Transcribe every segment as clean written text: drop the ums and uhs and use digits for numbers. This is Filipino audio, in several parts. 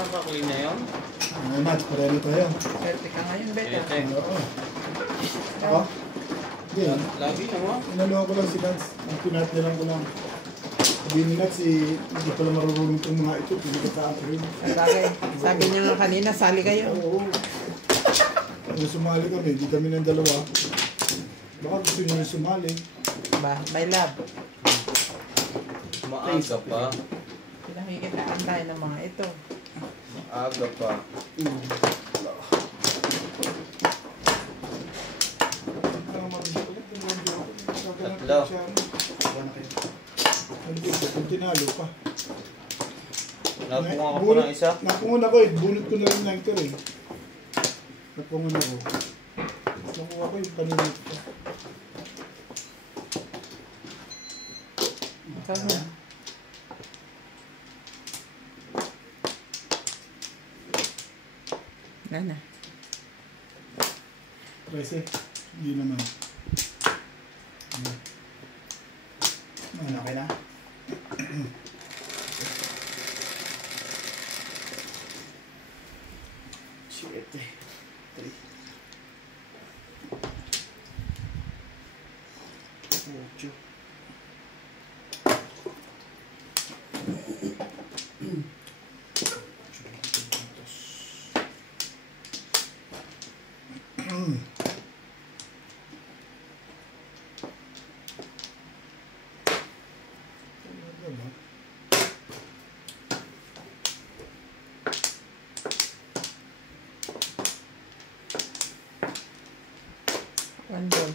Nakaklin na yun? Ay, Mads, parero tayo. Swerte ka ngayon, Beta. Oo. Ako? Hindi. Lagi na mo. Inalawa ko lang si Mads. Ang pinatnilan ko lang. Sabi ni Mads, hindi pala marunong itong mga ito. Hindi ka taan-rin. Sabi niya nga kanina, sali kayo. Oo. Kung sumali kami, hindi kami ng dalawa. Baka gusto nyo yung sumali. Ba, my love. Maaga pa. Pinakikitaan tayo ng mga ito. Maaga pa. Tatlo. Kung tinalo pa. Napunga ka po ng isa? Napungan ako eh. Bunot ko na rin na ito eh. Napungan ako. Nakuha ko yung paninit ko. Ikaw na. Nana. 13. Hindi naman. Okay na? Siete. 3. 8. One ball.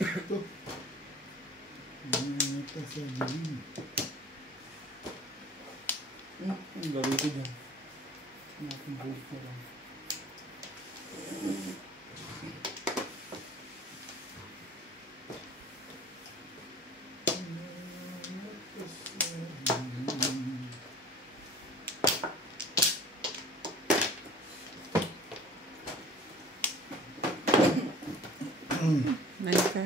Ito. Ito sa dilim. Ang gawin ko dyan. Natin bulit na lang. Nice ka.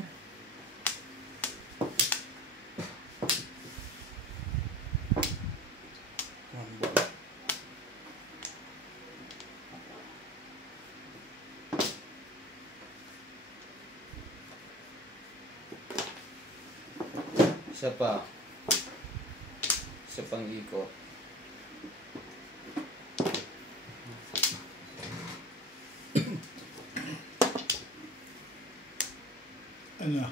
Isa pa. Isa pang ikot. Ano?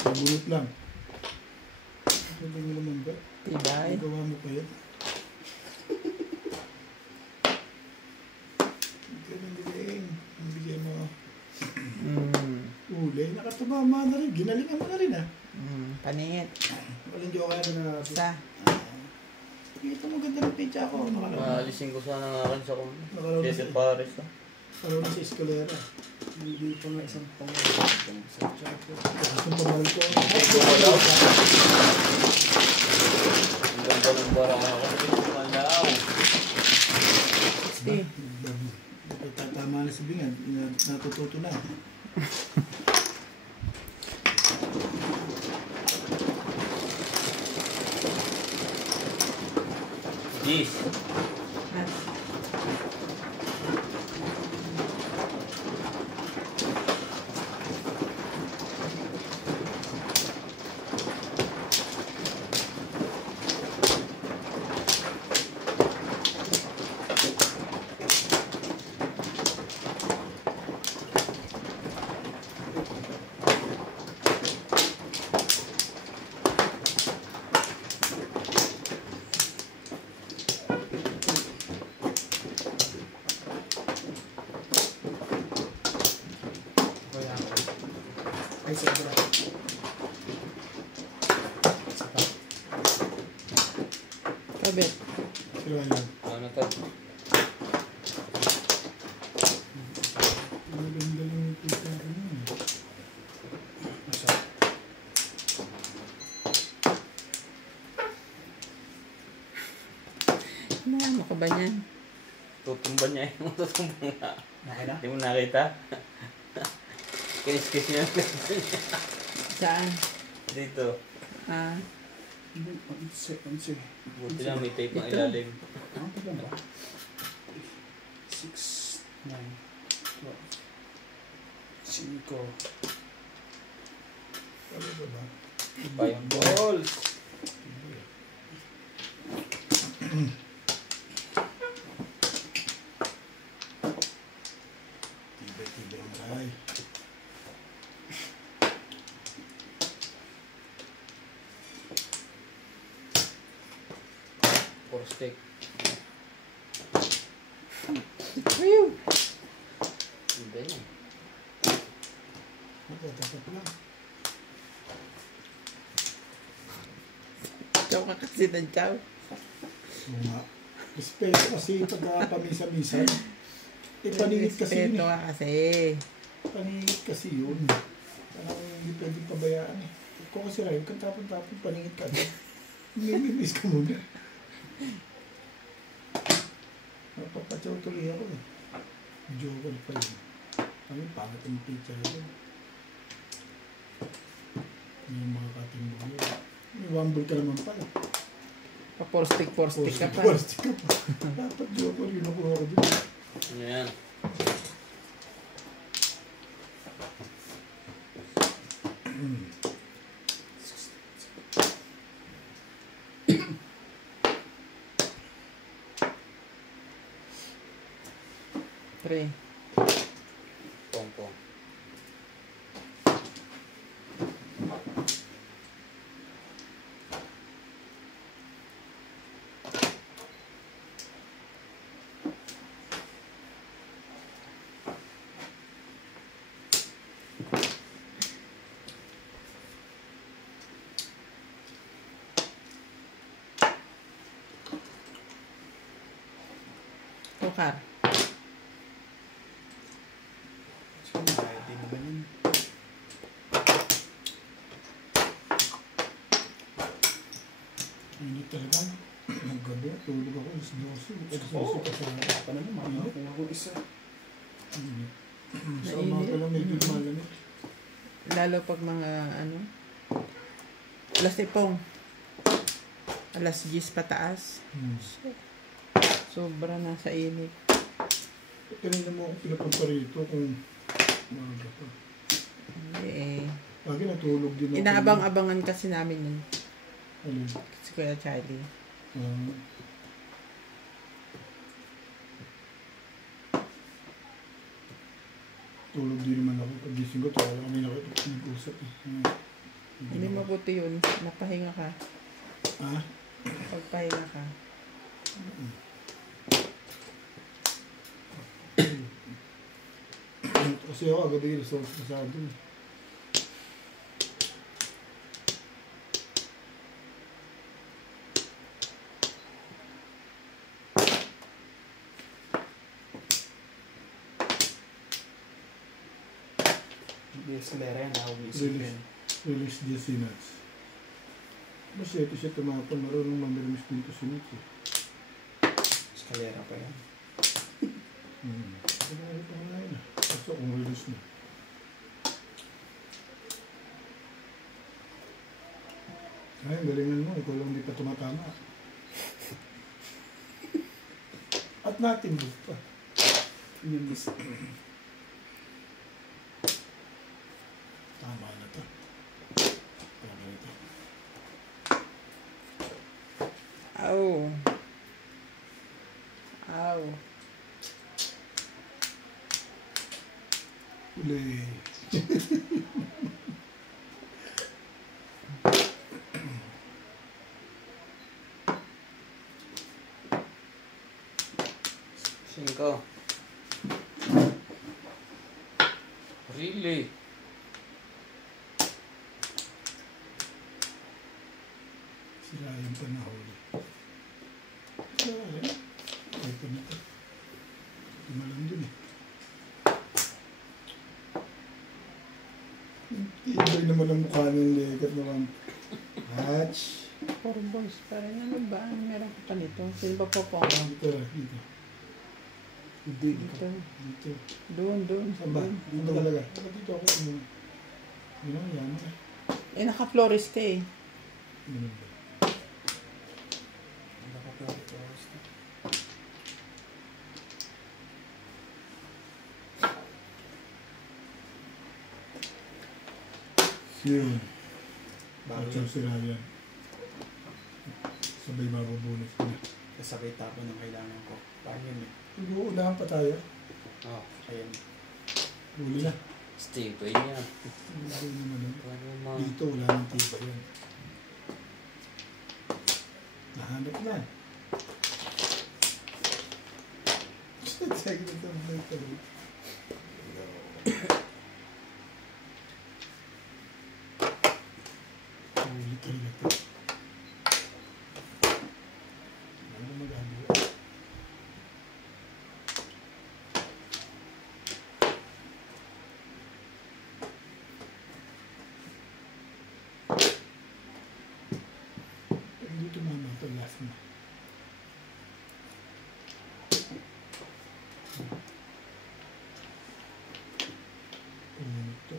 Bunot lang. Sabi mo naman ba? Tibay. Gawa mo pa yan? Galing. Ang bigay mo. Uli. Nakatumama na rin. Ginalingan mo na rin ah. Paningit. Walang joke kaya na Isa. Ito maganda ng pizza ko. Maalisin ko sana nga rin sa kung Nakalaw na Jesse siya. Paris. Nakalaw na sa eskalera. Hindi pa nga isang pang sa charter. Gusto pamahal ko. Ang ganda ng barang ako. Malaw. 60. Tama na sa bingad. Natututo na. Yes. Ay, sobra. Kabit. Sila yan. Ano to? Maganda lang yung pizza ko na. Ano ka ba niyan? Tutumba niya eh. Tutumba nga. Nakita? Hindi mo nakita? Kinis-kiss niya. Saan? Dito. Ah, Hindi, 11. Buti lang may tape ang Ito. ilalim. Ano ba ba? 6, 9, 12, 5. Ano ba ba? 5 balls. Tibay-tibay ang bahay. Four stick. Whew! Hindi yan. Dapat lang. Chow ka kasi ng chow. So nga. Respeto kasi pagka paminsan-minsan. Paningit kasi yun Respeto eh. ka kasi. Paningit kasi yun. Parang hindi pwedeng pabayaan eh. Kung kasi Ryan, kung tapon-tapon, paningit ka. Mimimiss ka muna. Napapatsaw tuloy ako eh. Joker pa yun. Kami pangat ang picture yun. Yung mga katimbang yun. May wambol ka naman pala. Pa four stick ka pa. Porstic ka pa. Dapat Joker yun ako ako dito. Ano yan? Three. Pong-pong. Tukar. So, hindi naman yun. Hindi talaga. Naggabi, tulog ako. Alas 12. Alas 12 Oo. pa sa Pa na naman. Kung ako isa. Sa umaga lang medyo malamig. Lalo pag mga ano. Alas 10. Alas 10 pataas. Sobra na sa init. Kanina mo ako pinapunta rito kung umaga pa. Hindi eh. Lagi natulog din ako. Inaabang-abangan kasi namin yun. Ano? Si Kuya Charlie. Tulog din naman ako. Pagising ko, tawa lang kami nag-usap eh. Hindi mabuti yun. Napahinga ka. Ha? Pagpahinga ka. Kasi ako agad yung results masyado eh. Hindi eskalera yan. Ako isipin. Release DC nuts. Mas ito siya tumapon. Marunong mamirimis dito si Nuts eh. Eskalera pa yan. Ano pa nga yun ah. Gusto kong release na. Ay, galingan mo. Ikaw lang hindi pa tumatama. At natin boost pa. Yung list. Tama na to. Tama na to. Aw. Aw. Uli. Cinco. Really? Sila yung panahuli. Ay pa na to. Lima lang dun eh. Tibay naman ang mukha ng legat naman. Hatch. Four balls. Parang ano ba? Meron ka pa nito. Sino ba po po? Dito, dito. Hindi. Dito. Dito. Doon. Saan ba? Dito talaga. Dito ako. Yun ang yan. Eh, naka-florist ka eh. Ganun ba? Yun. Bakit yung sira yan? Sabay mabubunot ko na. Kasabay tapon ng kailangan ko. Paano yun eh? Mag-uunahan pa tayo. Oh, Ayan. Huli na. stipay niya. Hindi naman yun. Paano ma... Dito wala nang tiba yan. Nahanap na. Sige na ito. Huli talaga ito. Ano magagawa? Hindi tumama ito last na. Ito.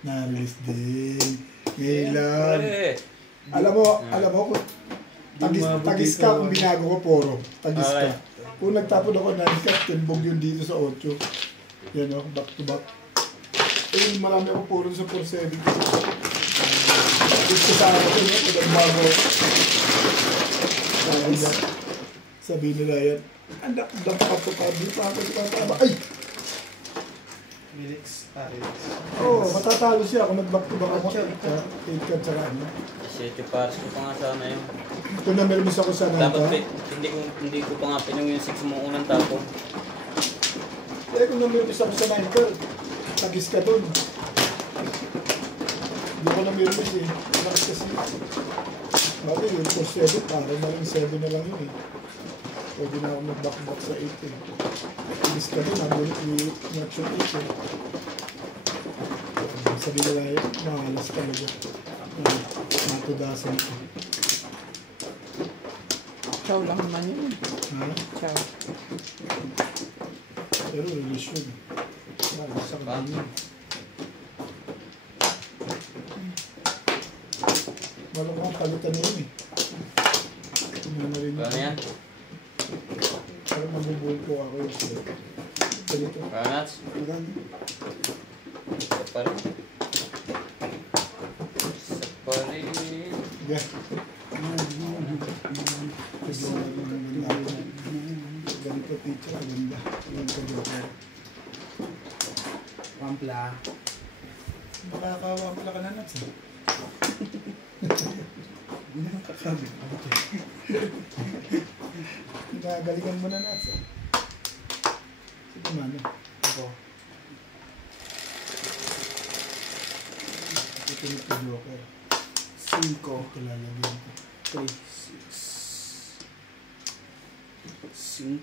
Na-release din. Ngayon. Alam mo, kung tagis ka kung binago ko poro. Tagis ka. Okay. Kung nagtapon ako na timbog yun dito sa 8. Yan o, back to back. Eh, marami ako puro sa 470. Gusto sa ako ito, pinagbago. Sabi nila yan, anak, dapat pa dito ako tama. Ay! Felix. Felix. Oo, matatalo siya kung nag-back to back ako. 8 card tsaka ano. Kasi ito pares ko pa nga sana yun. Ito na meron ako sa Dapat nata. hindi ko pa nga pinong yung 6 mo unang tapong. Eh, kung na meron ako sa 9 card, tagis ka dun. Hindi ko na meron eh. Lakas kasi. Bakit yun, 4-7, parang maling 7 na lang yun eh. Pwede na ako mag-back sa 8 eh. Tagis ka dun, nabulit i-match yung 8 eh. Sabi nila yun, mahalas talaga. Matudasan ko. Chow lang naman yun. Ha? Chow. Pero relasyon. Mahalas sa kanila. Malukang palitan na yun eh. Tumama rin Paano yan? Parang mabubuhay po ako yung sila. Ganito. Panats? Isa pa rin. Isa pa rin. Yeah. Ganito teacher, ganda. Ganito joker. Pampla. Makakawa pala ka na nuts eh. Hindi naman kakabi. Nagagalingan mo na nuts eh. Sige man eh. Ako. Ito nito joker. 5. Ito lalagyan ko. 3, 6.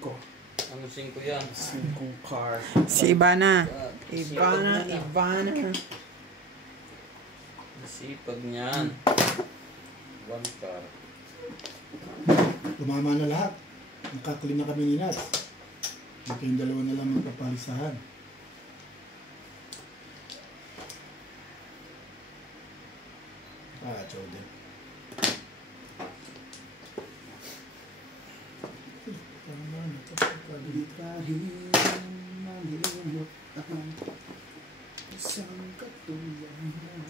5. Ano 5 yan? 5 car. Si Ivana. Sipag Ivana, niya. Ivana. Sipag niyan. 1 car. Tumama na lahat. Nakakli na kami ni Nats. Ito yung dalawa na lang magpapalisahan. Choden. Tama na ito. Di tayo malimot ang isang katulad mo.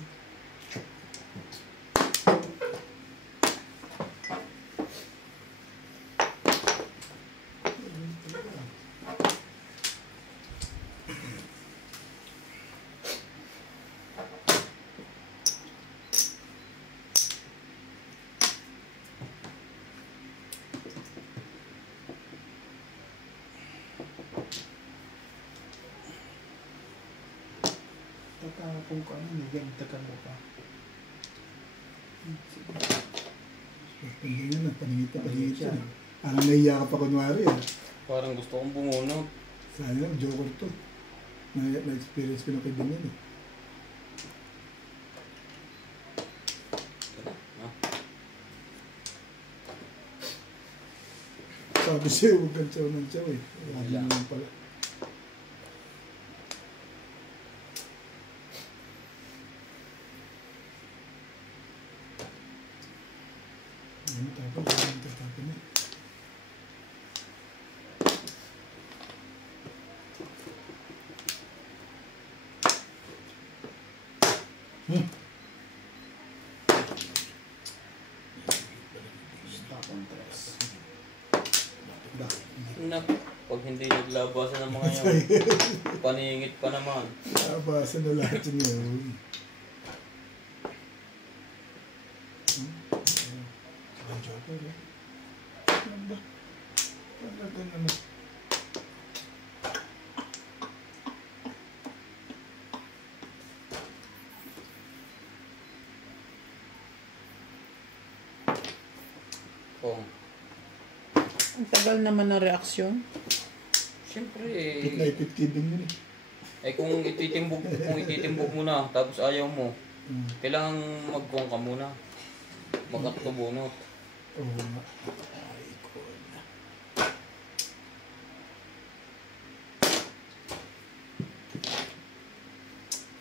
Kung ano, nagagdagan mo pa. Hindi na, paningit na paningit siya. Parang nahiya ka pa kunwari eh. Parang gusto kong bumunot. Sayang, joker to. Na-experience ko na kay Binyan eh. Sabi siya, huwag kang tiyaw ng tiyaw eh. Wala naman pala. Stop on tres. Nak, pag hindi naglabasan ng mga yan, paningit pa naman. Nabasa na lahat yun. Ang joker eh. Ano ba? Talaga naman. Kung, Ang tagal naman ng reaksyon. siyempre, Ipit na ipit kibing yun eh. kung ititimbog mo na, tapos ayaw mo, Hmm. kailangan magkuhan ka muna. Mag-aktubunot. Oo nga. Ay, ko na.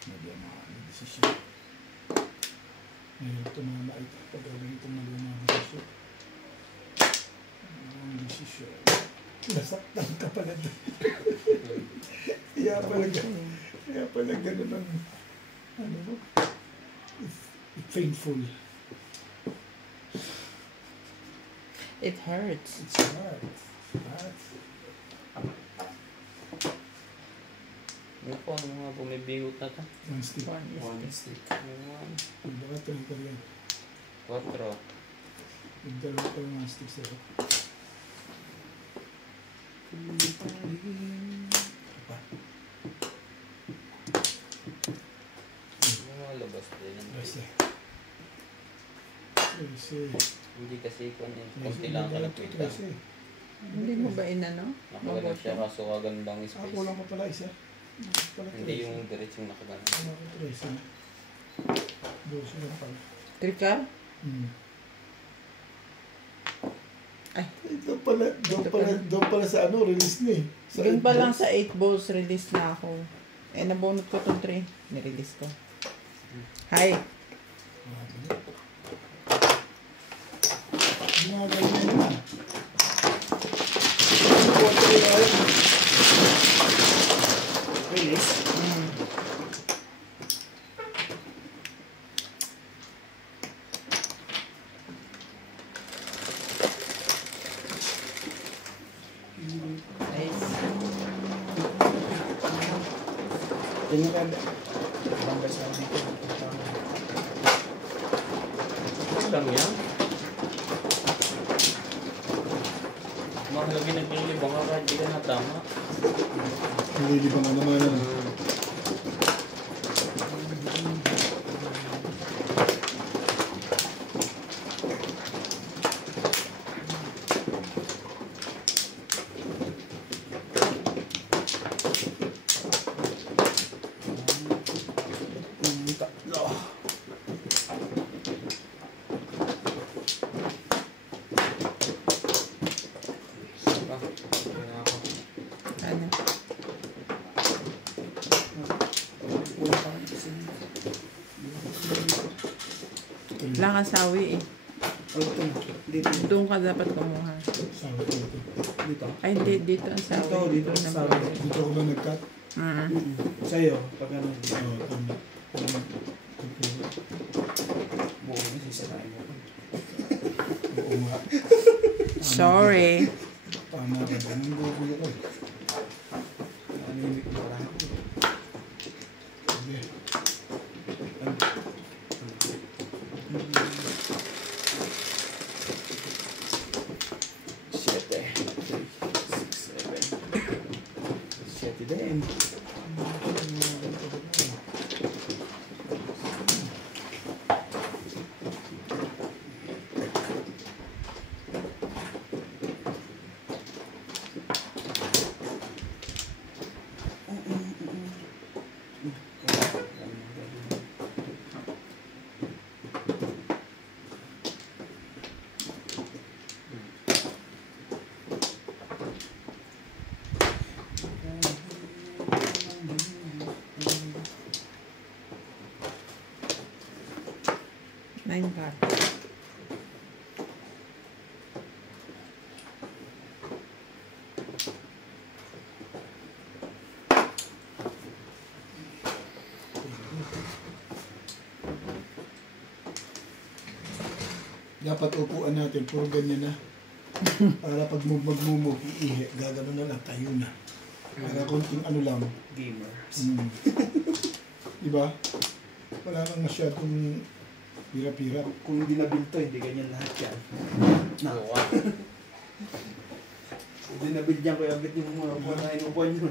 Nagyan na ang desisyon. Ngayon tumama ito. Pag-aling tumalo na ang desisyon. Ang desisyon. Nasaktan ka pala doon. Kaya pala ganun ang ano mo? It's painful. It hurts. It's hard. Hard. Ano po, ano mga bumibigot na ito? One stick. One stick. Baka tuloy ka yan. 4. Nagdalawa pa yung one stick sa'yo. Pa. Mga labas din. Kasi. Hindi kasi kung konti lang ka nagpita. Hindi mo ba inano? Nakaganon siya kaso kagandang Ako space. lang pa pala isa. Pala Hindi yung diretsyung nakaganon. Ano ako Tracy? Doon lang pala. Trika? Ay. Doon pala sa ano, release ni. Yun pa lang sa 8 balls, release na ako. Nabunot ko itong 3. Nirelease ko. Hi. Ginagaling na. Release. Nice. Tingnan ka ba? Bangga sa dito. Ano lang yan? Mahalaga naglilibang ka kahit di ka natama. Nililibang ka naman ano. Ano? Wala kang sawi eh. Dito. Doon ka dapat kumuha. Sabi ko ito. Dito. Ay, hindi. Dito ang sawi. Dito ang sawi. Dito ako lang nag-cut. Sa'yo, pag ano. Oo, tama. Buo na sisirain mo. Oo nga. Sorry. Tama ka ba? Nang gugulo ko. Nanimik mo lang. Sige. Siyete. 6, 7. 7 din. Nine bar. Dapat upuan natin, puro ganyan na. Para pag mag-move, iihi, gagano na lang, tayo na. Para konting ano lang. Gamers. Diba? Wala nang masyadong hirap-hirap. Kung hindi nabilto, hindi ganyan lahat yan. Bukas. Hindi nabil yan, kaya agad yung mga upuan na inupuan nyo.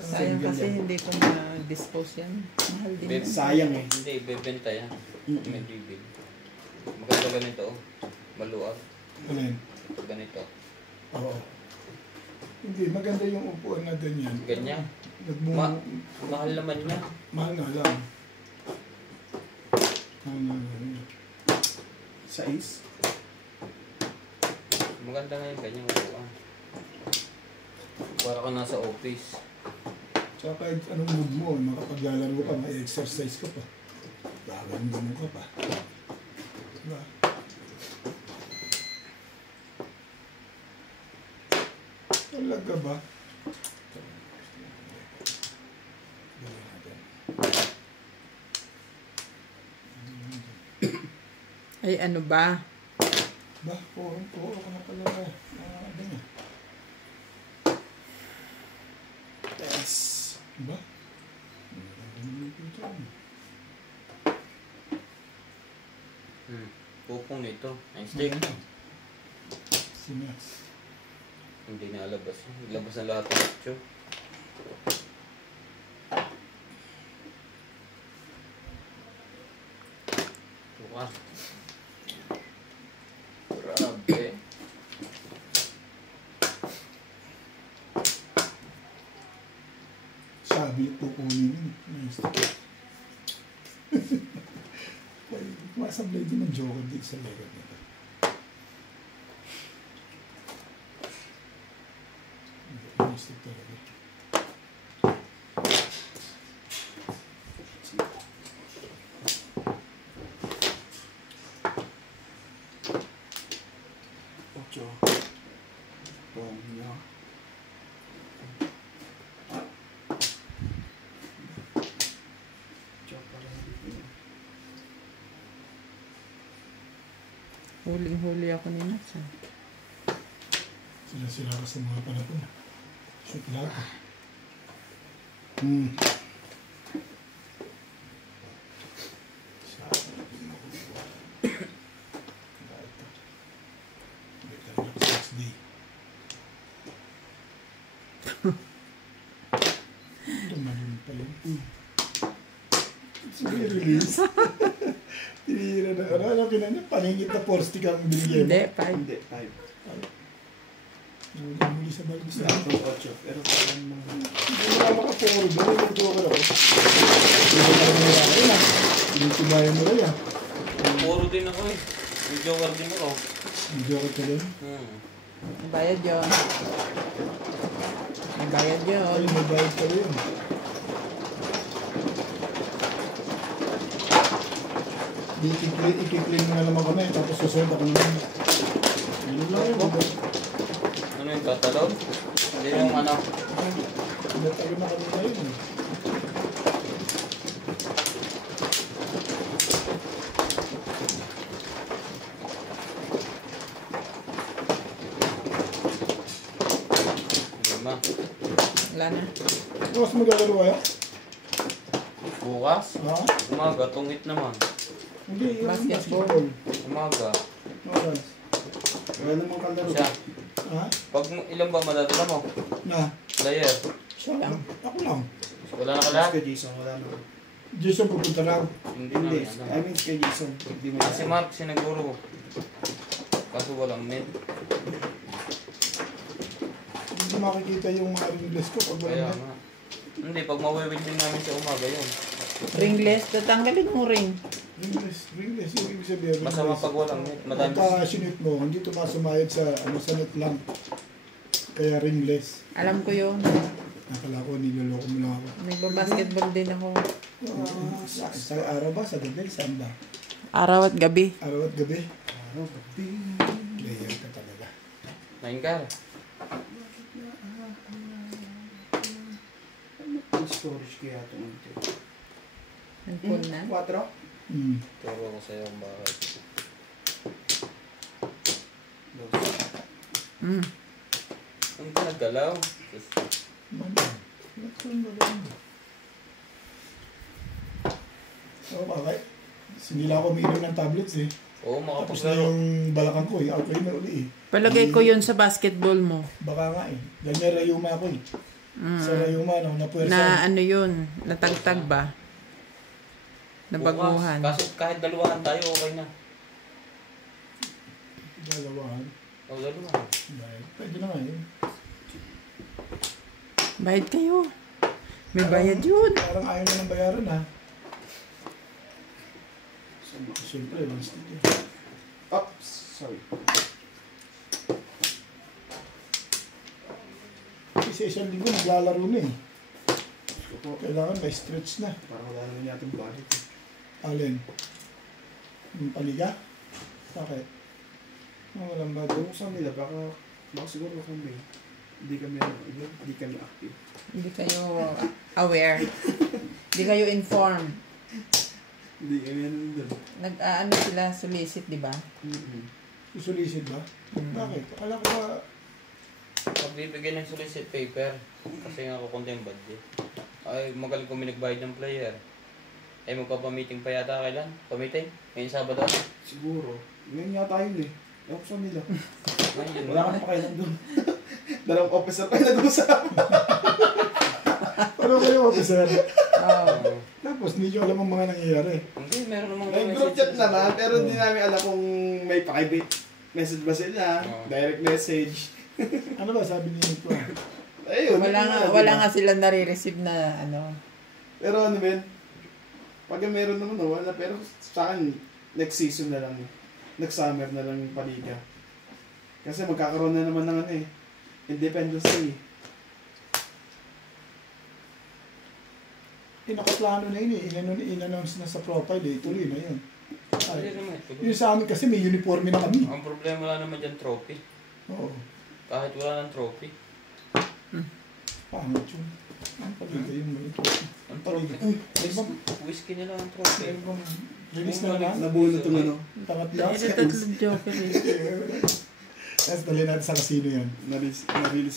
Sayang kasi hindi ko ma-dispose yan. Mahal din yan. Sayang eh. Hindi, ibebenta yan. May bibig. Maganda ganito, oh. Maluag. Ano yun? Ganito. Oo. Hindi, maganda yung upuan na ganyan. Ganyan. Mahal naman niya. Mahal na lang. Mahal na lang. Sais. Maganda nga yung ganyang upuan. Para ka nasa office. Tsaka kahit anong mood mo, makapaglalaro ka, may exercise ka pa. Gaganong ka pa. Diba? Talaga ba? Ay, ano ba? Ba, puro ka na pala na. Ano niya? Yes. Ba? Pupong nito. Einstein. Sinas. Hindi na alabas. Ilabas na lahat ng picture. Bukas. Grabe. Sabi ko kunin yun. Masablay din ng joke dito sa legal nito. Gusto talaga. Ocho. Ponyo. Huling-huli ako ni Nats. Sila ka sa mga panapon. Shoot lahat. Tumalun pa yun. It's release. Tira na. Ano kinanya? Paningit na porsti kang binigyan mo. Hindi, 5. Hindi, 5. Muli sa balbis na. Sakto 8. Pero parang mga... Hindi mo na makapuro. Dali mo ito ako. Hindi mo na ayun ah. Tinitibayan mo rin ah. Puro din ako eh. Yung joker din ako. May joke ka din. Bayad yun. May bayad Ay, yun. may bayad ka rin. Ikikling mo na naman kami. Tapos susunod ako naman. Ano lang yun. Ano yung tatalon? Hindi yung ano. Natayo na kami ngayon eh. Lima. Wala na. Bukas mo lalaro kayo? Bukas? Ha? Umaga, tungit naman. Hindi, yung Basketball. Umaga. Oras. Wala namang kalaro. Siya. Ha? Pag ilan ba madadala mo? Na? Player. Siya lang. Ako lang. Wala na ka lahat? Kay Jason, wala naman. Jason pupunta raw. Hindi Hindi. na. I mean, kay Jason. Hindi mo Si Mark sinaguro. Kaso walang net. Hindi makikita yung mga ringless ko pag Kaya wala nga. Hindi, pag mawiwin din namin sa umaga yun. Ringless. Tatanggalin mo ring. Ringless, yung ibig sabihin. Masama pag walang net. Madami. Pagka sinit mo, hindi ito masumayad sa, sa net lang. Kaya ringless. Alam ko yun. Nakala ko, niloloko mo lang ako. Nagbabasketball din ako. Sa araw ba? Sa gabi? Saan ba? Araw at gabi. Araw at gabi? Araw, gabi. Player ka talaga. Nain ka. Ang storage kaya ito nito. Ang full na. 4? Hmm. Turo ko sa'yo ang bakit. Mm. Ang nagalaw. Oo, bakit? Sinila ako umiinom ng tablets eh. Oo, Tapos na makapaglaro. yung balakang ko eh. Outplay na uli eh. Palagay ko yun sa basketball mo. Baka nga eh. Ganyan rayuma ako eh. Sa rayuma, no? Napuwersa. Na ano yun, natagtag ba? Nabaguhan. Bukas. Kaso kahit dalawahan tayo, okay na. Dalawahan. O, dalawahan. Dahil, pwede na nga yun. Bayad kayo. May bayad yun. Parang ayaw na ng bayaran ha. Siyempre, once na yun. Oops, sorry. Kasi isang linggo naglalaro na eh. Kailangan may stretch na. Parang wala naman yatang balik. Alin? Yung paliga? Bakit? Walang bago. Kung sa nila, baka siguro kami, hindi kami active. Hindi kayo aware. Hindi kayo informed. Hindi kami doon. Nag-ano sila, solicit, di ba? Susulisid ba? Bakit? Alam ko ba, Pagbibigyan ng solicit paper. Kasi nga kukunti yung budget. Ay, magaling kung may nagbayad ng player. Ay, magpapamiting pa yata kailan? Pamiting? Ngayon Sabado? Siguro. Ngayon yata yun eh. Ewan ko sa nila. Ngayon, Wala kang pakailan doon. Dalawang officer pa yung nag-usap. ano kayo officer? Oo. Tapos hindi nyo alam ang mga nangyayari. Hindi, meron namang May group chat naman, pero hindi namin alam kung may private message ba sila, direct message. Ano ba sabi niyo ito? Ayun. Wala nga sila nare-receive na ano. Pero ano Ben, pag meron naman wala, pero sa akin, next season na lang. Next summer na lang yung paliga. Kasi magkakaroon na naman ng ano eh, Independence Day. Nakaplano na yun eh. In-announce na sa profile eh. Ituloy na yun. Hindi Ay, naman. yun sa amin kasi may uniforme na kami. Ang problema wala naman dyan trophy. Oo. Kahit wala ng trophy. Pangit yun. Ang paliga yung mga ito. Ang Paliga. trophy. May bang, Whiskey nila ang trophy. may bang release na naman? Nabunot yung ano, Tangat Ito tatlong joker eh. Tapos dali natin sa casino yan. na-release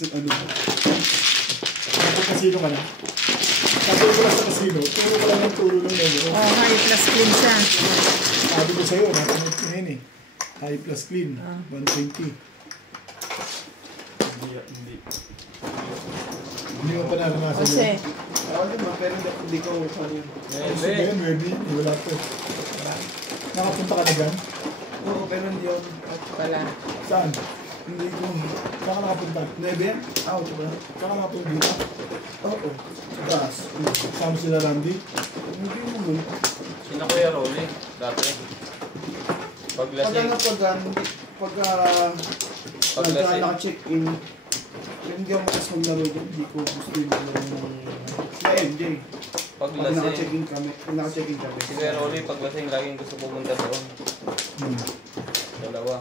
yung ano. Kapag casino ka na. Sabi ko lang sa casino, turo ko lang yung turo ng numero. Oh, high plus clean siya. Sabi ko sa'yo, natanong ko yun eh. High plus clean, 120. Hindi. Hindi mo pa naranasan Kasi, yun. Ako din ba, pero hindi ko ano yun. Gusto ba yun, Webby? Hindi wala po. Nakapunta ka na dyan? Oo, pero hindi yun. pala. Saan? Hindi ko. Saan ka nakapunta? Nebe? Out ba? Saan ka nakapunta dito? Oo. Sa taas. Kasama sila Randy? Hindi naman. Sina Kuya Rolly. Dati. Pag Paglasing. ano, pagka naka-check-in, hindi ako makas maglaro doon. Hindi ko gusto yung maglaro ng sila MJ. Pag Paglasing. naka-check-in kami, Si Kuya Rolly, paglasing, laging gusto pumunta doon. Dalawa.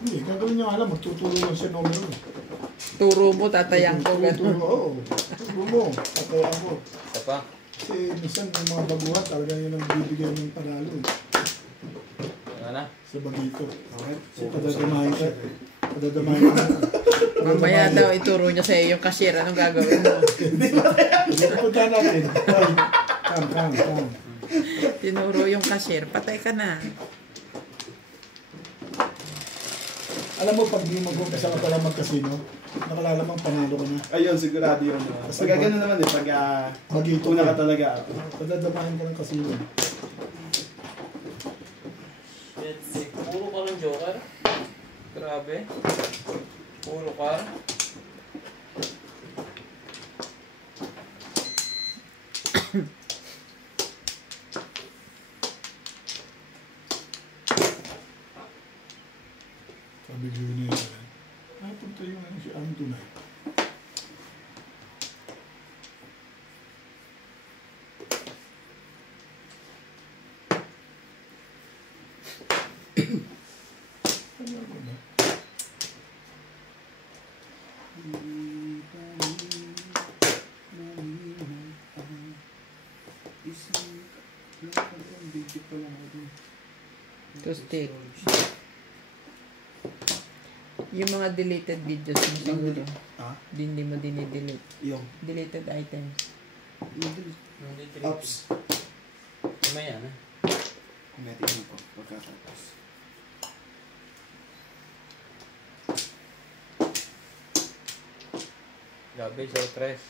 Hindi, gagawin niya alam, magtuturo lang siya numero. Turo mo, tatayang ko. Turo, Ganun. oo. Turo mo, tatayan ko. Isa pa. Kasi minsan yung mga baguhan, talaga yun ang bibigyan ng panalo eh. Ano na? Sa bagito. Okay. Kasi padadamahin ka. Padadamahin ka. Mamaya daw ituro niya sa'yo yung cashier. Anong gagawin mo? Hindi punta natin. Kam. Tinuro yung cashier. Patay ka na. Alam mo, pag di mag-umpisa ka pala mag-casino, nakalalamang panalo ka na. Ayun, sigurado yun. Kasi Pagka gano'n naman eh, pagka Magito una ka ka. talaga. Padadamahin ka ng casino. Puro ka ng joker. Grabe. Puro ka. Sabi ko yun yun. Ay, punta yung ano si ang tunay. Ano ba ba? To stick. Yung mga deleted videos mo siguro. Ha? Hindi mo dinidelete. Yung Deleted items. apps. Mamaya na. Metin ko pagkatapos. Gabi, so tres.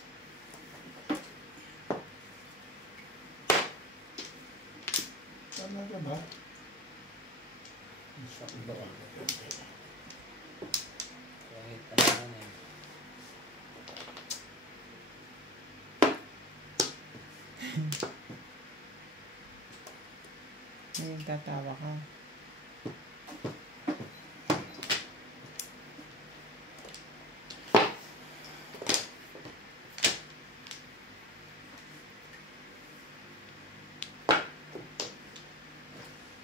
Talaga ba? Kahit ano na eh. Ngayon tatawa ka.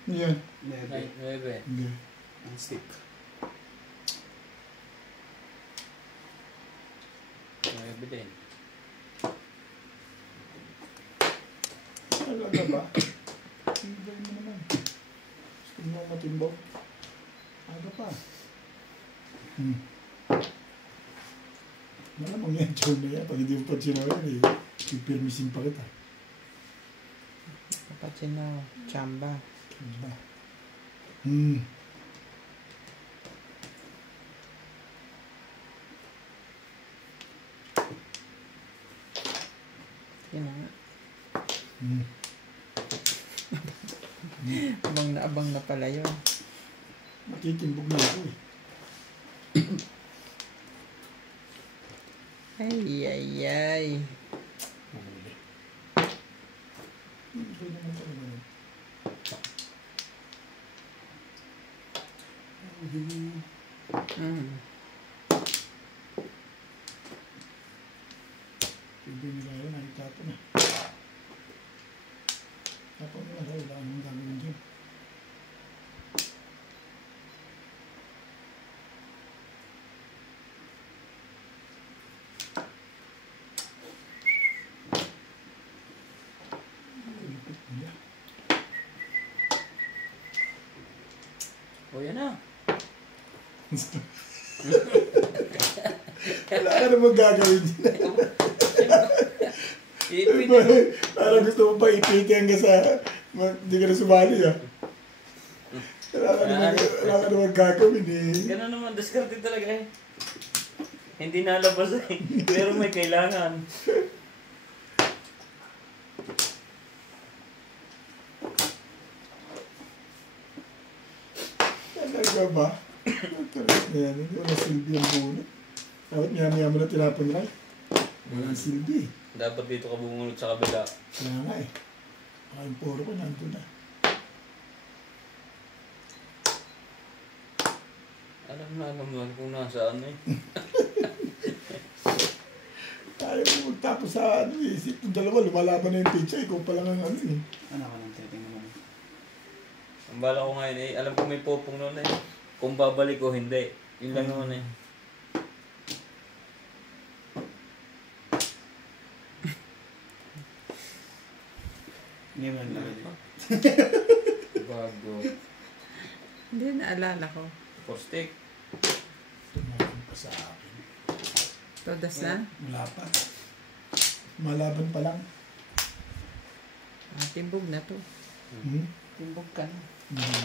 Yan. Nebe. 9. Hindi. Ang stick. 9 din. Talaga ba? Timbay mo naman. Gusto mo matimbaw? Aga pa. Malamang yan, Joe na yan. Pag hindi mo pa sinabi, pipirmisin pa kita. Cappuccino. Chamba. Diba? Yun na nga. Hmm. Abang na pala yun. Makitimbog na ako eh. Ay. Mahuli. Hindi naman talaga yun. Hindi nila yun, nakitapo na. Tapos nila, wala anong gagawin dyan. Lupit nila. O yan na. Wala ka naman gagawin dyan. Ipin. Parang gusto mo pa ipiti hanggang sa hindi ka na sumali ah. Wala ka naman gagawin eh. Ganun naman, diskarte talaga eh. Hindi nalabas eh. Pero may kailangan. Talaga ba? Talaga na yan. Wala silbi ang bunot. Dapat maya mo na tinapon lang. Walang silbi. Dapat dito ka bumunod sa kabila. Kaya nga eh. Ang puro ko nandun na. Alam naman kung nasaan eh. Ayaw mo magtapos sa ano eh. Isip ng dalawa, lumalaban na yung pizza. Ikaw pa lang ang ano eh. Ano ka nang titingnan mo? Ang bala ko ngayon eh, alam ko may popong noon eh. Kung babalik o hindi. Yun lang naman eh. Hindi man lang. Bago. Hindi, naalala ko. For stick. Tumakan pa sa akin. Todas na? Wala pa. Malaban pa lang. Timbog na to. Hmm? Timbog ka na.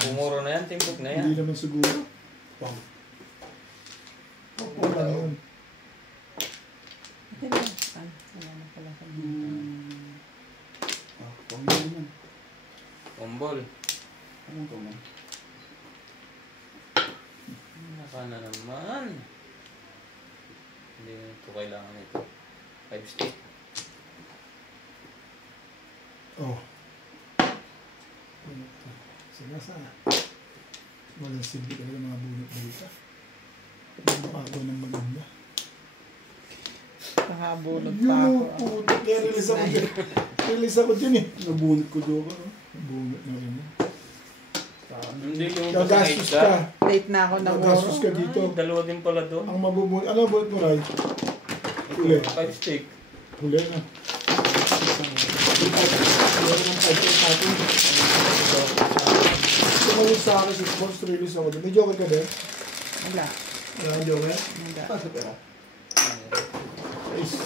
Pumuro na yan, timbog na Hindi yan. naman siguro. Pang. Oo lang yun. Hindi na. Wala na pala sa Pang mo naman. Umbol. Anong pang mo? Naka na naman. Hindi na ito kailangan ito. 5 stick. Oh. Sige sana. Walang silbi talaga mga bunot dito. Hindi makagawa ng maganda. Nakabulog pa ako. Yung puto. Kaya release ako dyan. Release ako dyan eh. Nabunot ko doon ka. Bunot na rin. Hindi yung Gagastos ka. Late na ako na Gagastos ka dito. Dalawa din pala doon. Ang mabubunot. Ano bunot mo, Ray? Huli. 5 stick. Huli na. Huli ng 5 natin. Gusto mo release sa akin, 6 balls, release ako. May joker ka din? Wala. Wala kang joker? Wala. Paano pera? Ace.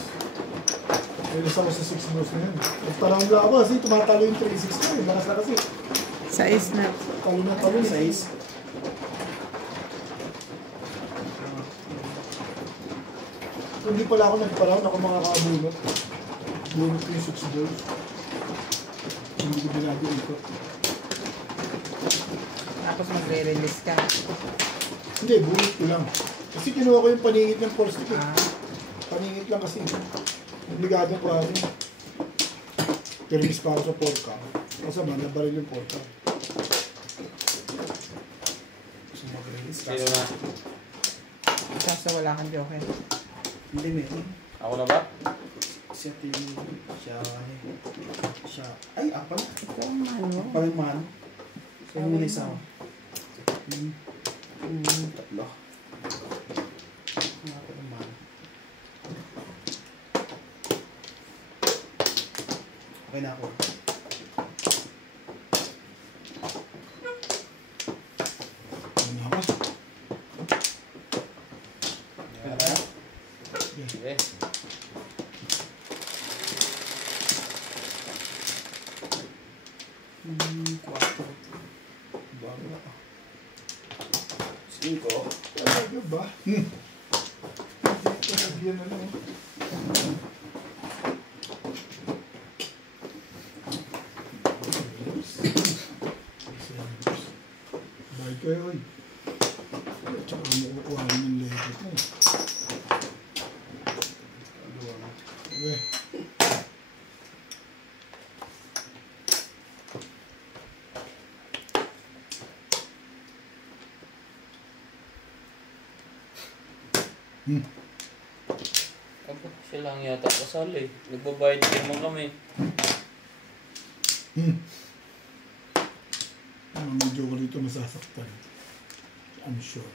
Release ako sa 6 balls na yan. Nagparang lang ako kasi tumatalo yung 3-6 na. Bakas na kasi. Sa is na. Talo na talo. Size. Kung hindi pala ako nagparaw, ako makakabunot. Bunot ko yung 6 balls. Hindi ko binag-ikot. Tapos magre-release ka. Hindi, bunot ko lang. Kasi kinuha ko yung paningit ng force stick. Ah. Paningit lang kasi. Obligado ko ano. Permis pa ako sa porka. Kasi nabaril yung porka. Gusto mo mag-release? Sino na? Kaso wala kang joker. Hindi, meron. Ako na ba? Siya, ay, apa na. Ikaw ang ano. Parang man. So, yung muna isa. Tatlo. Nga parang man. Okay na ako. Ano ako? Okay. Quatro. Bago na. 5. Talaga ba? Talagyan na lang. Bye kayo, oy. Tsaka mo kukuha ng lekot mo. Okay. Ako, siya lang yata kasali. Nagbabayad naman kami. Medyo ko dito masasaktan. I'm sure.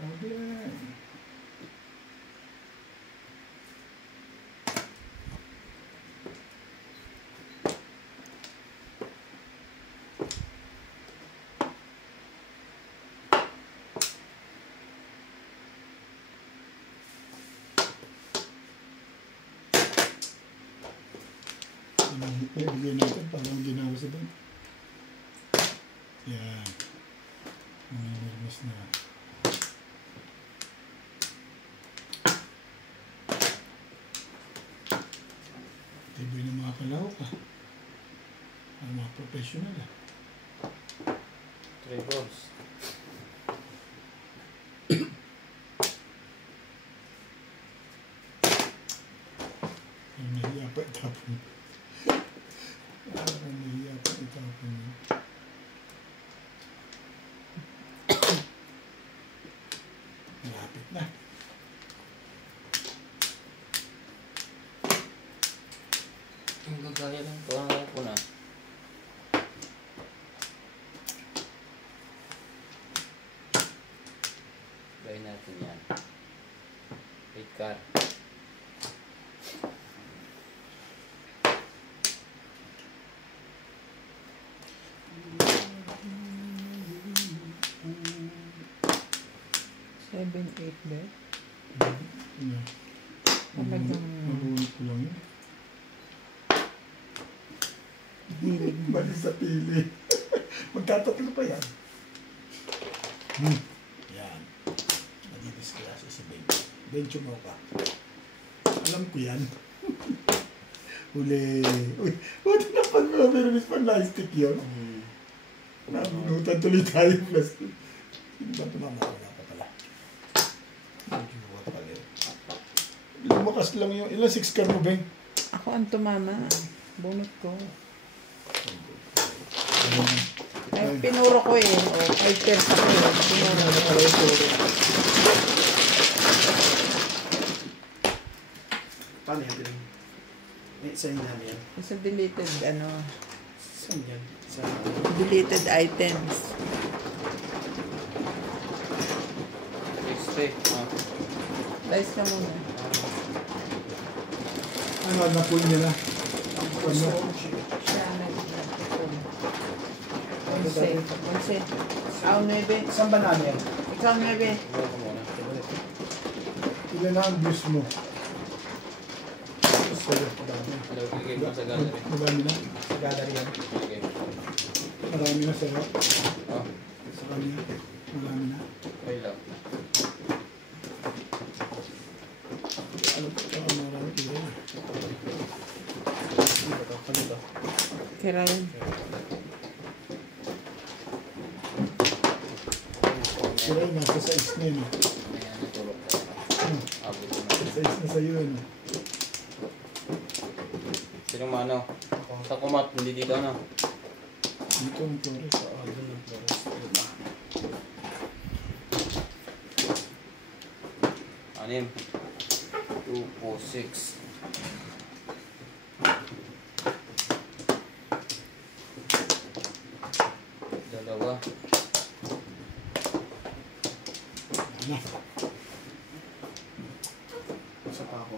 Problem. Ibigay natin parang ginawa sa doon. Yan. Nanginirmis na. Tiboy ng mga kalawak ah. Ang mga professional ah. 3 balls. Ang nahiya pa itapon. Ang nahiya pa itapon yun. Malapit na. Ang gagaya lang ito. Ang ko na. Gawin natin yan. 8 car. Seven, 8 bet. Yan. Talagang Mabunot ko lang yun. hilig mo. Mali sa pili. Magkatatlo pa yan. Yan. Nadidisgrasya si Ben. Bencho mo ka. Alam ko yan. Uli. Uy, buti na pag-release pa na-stick yun. Nabunutan tuloy tayo yung plastic. Hindi ba tumamawala pa pala? Medyo huwag pala yun. Lumakas lang yung, ilang 6 car mo, Ben? Ako ang tumama. Bunot ko. Ay, pinuro ko eh. O, 5 pairs ako eh. Pinuro ko. Paano yan? May sign namin yan. Sa deleted, ano, Saan yan? Sa... Deleted items. 60. Ah. Dice ka muna. Ano, na-pull niya na. Ano? Siya nag-pull. 11. 11. Ikaw 9. Saan ba namin yan? Ikaw 9. Ano ko muna? Ilan na ang views mo? Sa'yo. Hello, bigay mo sa gallery. Marami na. Sa gallery yan. Bigay mo. Marami na sa'yo. Oh, Sa kanya. Marami na. okay lang. Ano pa ka marami tigil. Ano ba ito? Ano ito? Kirain. Sila yung nasa size na yun. Ayan, natulog tayo. Abot ko na. Size na sa'yo yun. Sino mano? Sa kumat, hindi dito ano? Dito ang Flores. Oo, doon ang Flores. Anim. 2, 4, 6. Dalawa. Ano? Isa pa ako.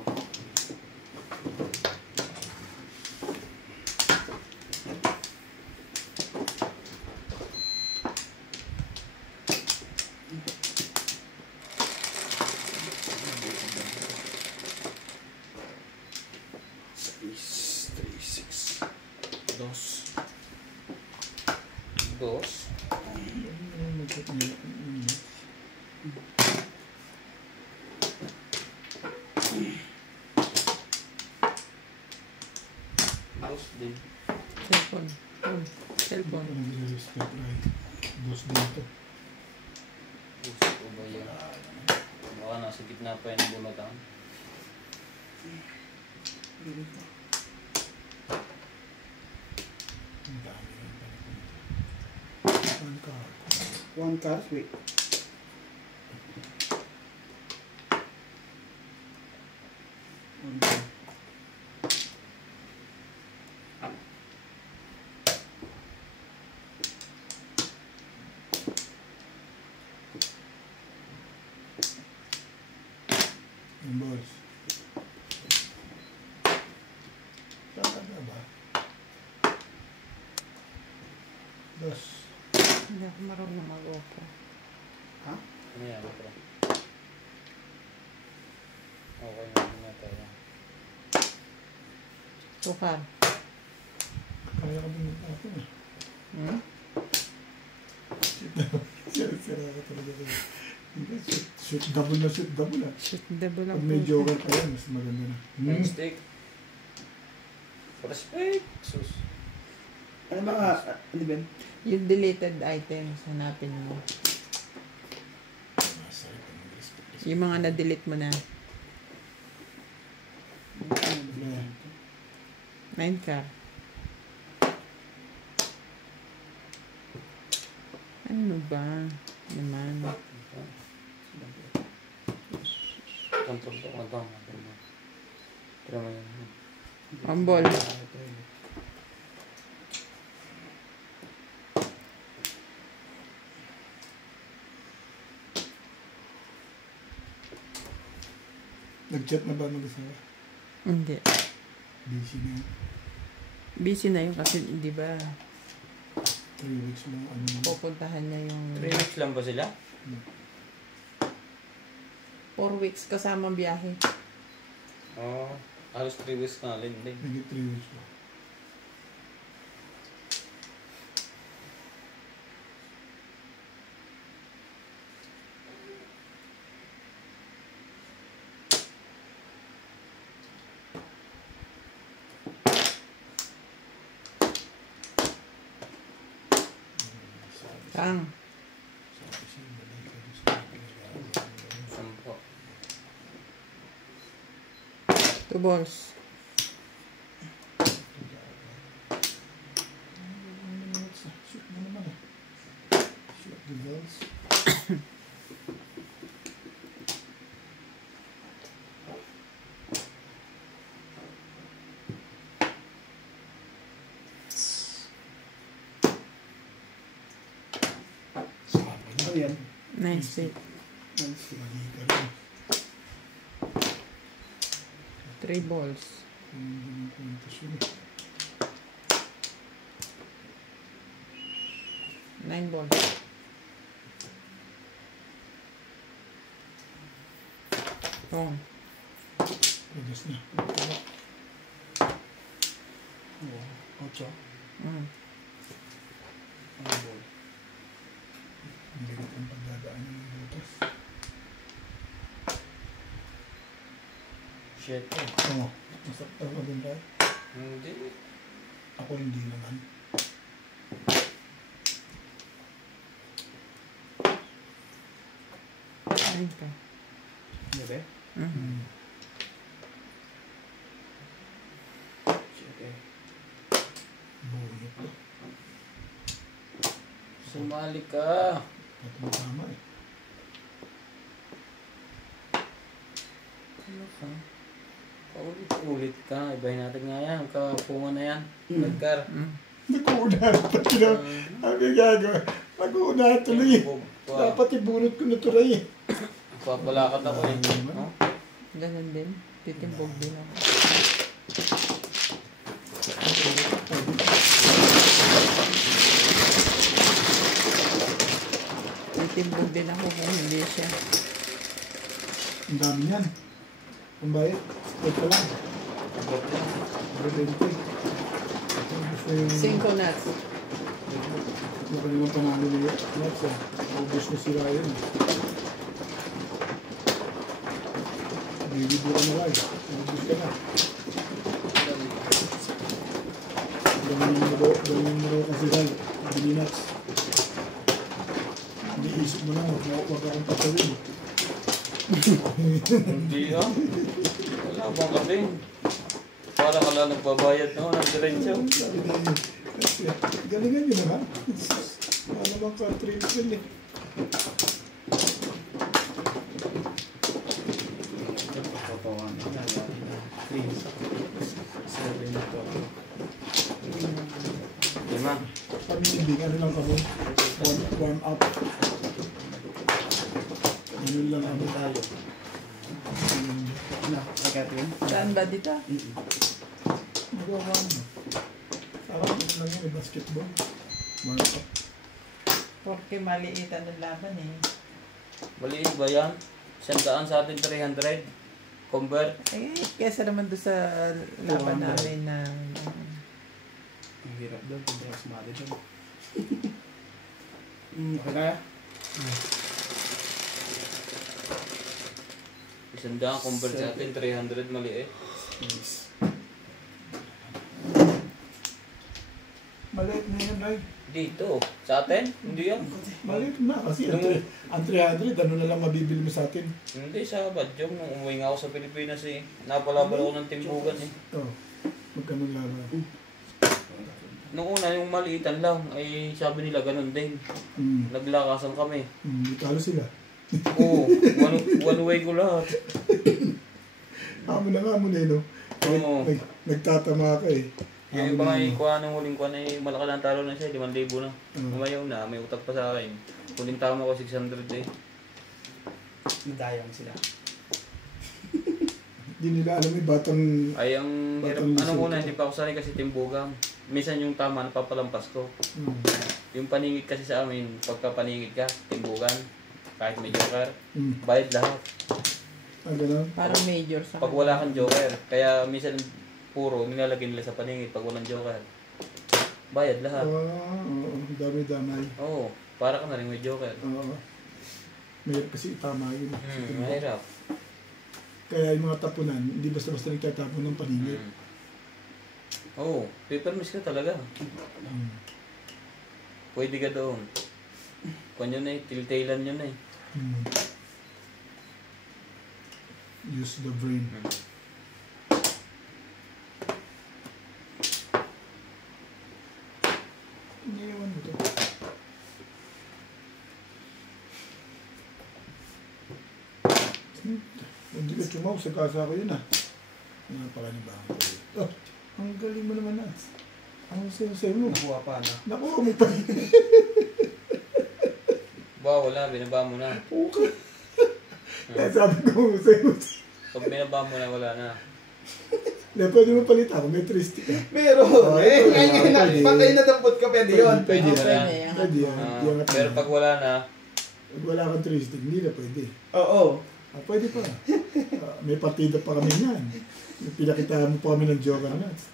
Dos. Dos. Dos din. Cellphone. Cellphone. Ano nire-respect na yun? Boss dito. Gusto ko ba yan? Baka nasa gitna pa yan ng bulutan. Ang dami rin pala. One car. One card, wait. One card. Yung boss. Saan ka na ba? Dos. Hindi ako marunong mag-opo. Ano yan? Bro? Okay na muna tayo. Tukar. Kaya ka din ako eh. Hmm? Sira ka talaga kayo. Hindi, shoot double na shoot double ah. Shit, double lang Pag may po. joker pa yan, mas maganda na. Stick. Respect. Sus. Ano mga, ano ba? Yung deleted items, hanapin mo. Yung mga na-delete mo na. 9 ka. Ano ba? Naman. Control to. Control. Tira mo yan. Ambol. Nag-chat na ba mag-asawa? Hindi. Busy na yun. Busy na yun kasi, di ba, 3 weeks mo, ano na. pupuntahan niya yung 3 weeks lang ba sila? 4 weeks kasama biyahe. Oo. Halos 3 weeks na rin din. Naging 3 weeks mo. Kang, Sampo. 2 balls. Shoot mo naman eh. Shoot the balls. yan? Nice fit. Mali ka rin. 3 balls. Hindi ko kwento yun. 9 balls. Oh. Pagas na. Oo. 8. Mm. Ang ball. Ang bigat ang pagdadaan ng butas. Shit. Oo. Masaktan ka din tayo. Hindi. Ako hindi naman. Ayun ka. Hindi ba? Mm. Shit eh. Buhay ko. Sumali ka. At matama eh. Ano ka? Paulit-ulit ka. Ibahin natin nga yan. Kapungan na yan. Edgar. Mm. Nag-uunahan pa sila. Ano yung gagawin? Nag-uunahan tuloy eh. Dapat ibunot ko na tuloy eh. Papalakat ako eh. No? Ganun din. Titimbog din ako. Titimbog din ako kung hindi siya. Ang dami yan. Ang bayit. Wait ka lang. Rebente. Gusto yung... 5 nuts. Yung kanilang panalo nila. Nuts ah. Ubus na sila yun. Bibig mo na lang. Ubus ka na. Gawin mo kasi lang. Bili nuts. Hindi isip mo na. Huwag akong patawin. Hindi ah. Wala bang kasing. Para ka lang nagbabayad no, ng diretsyo. Sabi na yun. Galingan nyo naman. Wala namang ka-trill eh. Papawan. Please. 7 na to. Lima. Kami hindi, ano lang kami. Warm up. Ano lang kami. Tayo. Na, nagatin? Saan ba dito? Mag-warm up. Parang ano lang yan, basketball. Warm up. Porque maliitan ng laban eh. Maliit ba yan? 100 sa atin 300. Convert. Eh, kesa naman doon sa laban 400. namin na... Ang hirap doon, kung sumali doon. Okay na? 100 convert sa atin 300 maliit. Please. Maliit na yan, Ray. Dito. Sa atin? Hindi yan. Maliit na. Kasi ang 300, ano na lang mabibili mo sa atin? Hindi sa Badyong. Nung umuwi nga ako sa Pilipinas eh. Napalaban ako ng timbugan eh. Oo. Magkano laro? Nung una yung maliitan lang ay sabi nila ganun din. Naglakasan kami. Talo sila. Oo. One way ko lahat. Amo na nga mo na no? Oo. Nagtatama ka eh. Yung iba nga ikuha ng huling kuha na malaki lang talo na siya. 5,000 na. Mm. Umayaw na. May utak pa sa akin. Kuling tama ko 600 eh. Nadayang sila. Hindi nila alam yung batang... Ay ang hirap. Batang Anong lisod una ko. hindi pa ako sanay kasi timbugan. Minsan yung tama napapalampas ko. Yung paningit kasi sa amin, pagka paningit ka, timbugan, kahit may joker, bayad lahat. Ganun. Parang major sa Pag wala kang joker, kaya minsan puro nilalagay nila sa paningit pag walang joker. Bayad lahat. Oo, dami-damay. Oo, para ka na rin may joker. Oo. Mahirap kasi itama yun. Mahirap. Kaya yung mga tapunan, hindi basta-basta nagtatapon ng paningit. Oo, paper miss ka talaga. Pwede ka doon. Kung yun eh, tiltailan yun eh. Use the brain. Iniiwan mo to. Hindi ka chumaw sa kasa ko yun ah. Napakanibahan ko yun. Oh, ang galing mo naman ah. Ang sayo mo. Nakuha pa na. Nakuha mo pa. Halimbawa, wala, binaba mo na. Okay. Kaya sabi ko sa'yo, Pag binaba mo na, wala na. na pwede mo palitan kung may tristic ka. Meron. ito, Ngayon na, pwede. patay na dampot ka, pwede yun. Pwede Pwede na. na. yan. Pwede yan. Ah, Yan nga pero pala. pag wala na, Pag wala kang tristic, hindi na pwede. Oo. Pwede pa. May partida pa kami niyan. Pinakitaan mo pa kami ng Joker Nuts.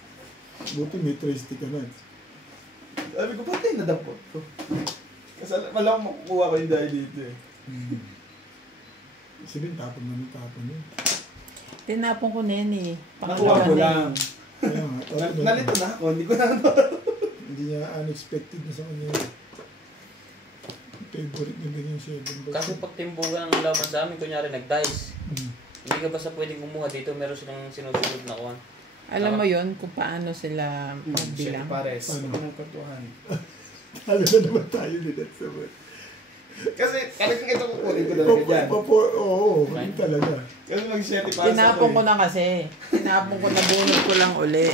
Buti may tristic ka Nuts. Sabi ko, patay na dampot ko. Kasi malang makukuha ko yung dahil dito eh. Sabihin, tapon mo ng tapon yun. Tinapon ko na yan eh. Nakuha ko lang. Kaya nga, tapon Nalito na ako, hindi ko na ano. Hindi niya unexpected na sa kanya yun. Favorite niya din yung 7 kasi pag timbugan ang laman sa amin, kunyari nag-dice. Hmm. Hindi ka basta pwedeng kumuha dito, meron silang sinusunod na kuhan. Alam mo yon kung paano sila magbilang. Pares. Ano? Pinagkatuhan. Talo na naman tayo din at sabay. Kasi, talagang ito kukunin ko talaga dyan. Oo, yun talaga. Kasi mag-7 para sa Tinapon ko na kasi. Tinapon ko na bunot ko lang uli.